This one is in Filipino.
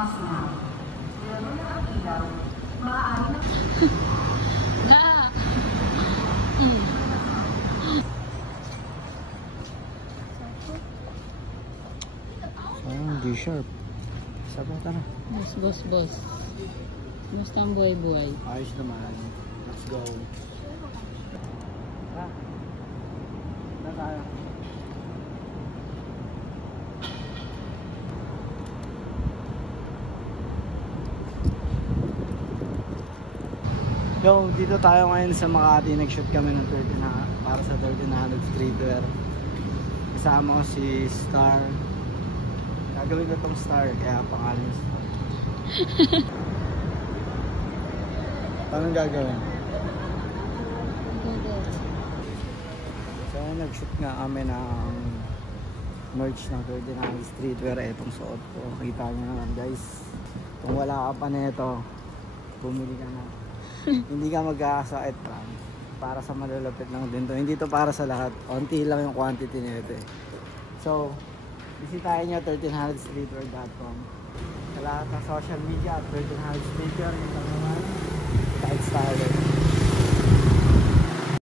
Pasinaw. Meron na ang ilaw, maaari na... Da! G-Sharp. Sabi ka na. Boss. Basta ang buhay-buhay. Ayos naman. Let's go. Tara. Tara tayo. Yo, dito tayo ngayon sa Makati. Nag-shoot kami ng para sa 1300 streetwear. Kasama ko si Star. Gagawin ko tong Star, kaya pangalan yung Star. Paano gagawin? So, nag-shoot nga kami ng merch ng 1300 streetwear. Itong suot ko. Kita nyo naman guys. Kung wala ka pa nito, bumili ka na. Hindi ka magkakasakit lang. Para sa malalapit lang din to. Hindi to para sa lahat. Konti lang yung quantity nito eh. So, bisitahin nyo 1300streetwear.com. Sa lahat ng social media at 1300streetwear. Yung naman, kahit style.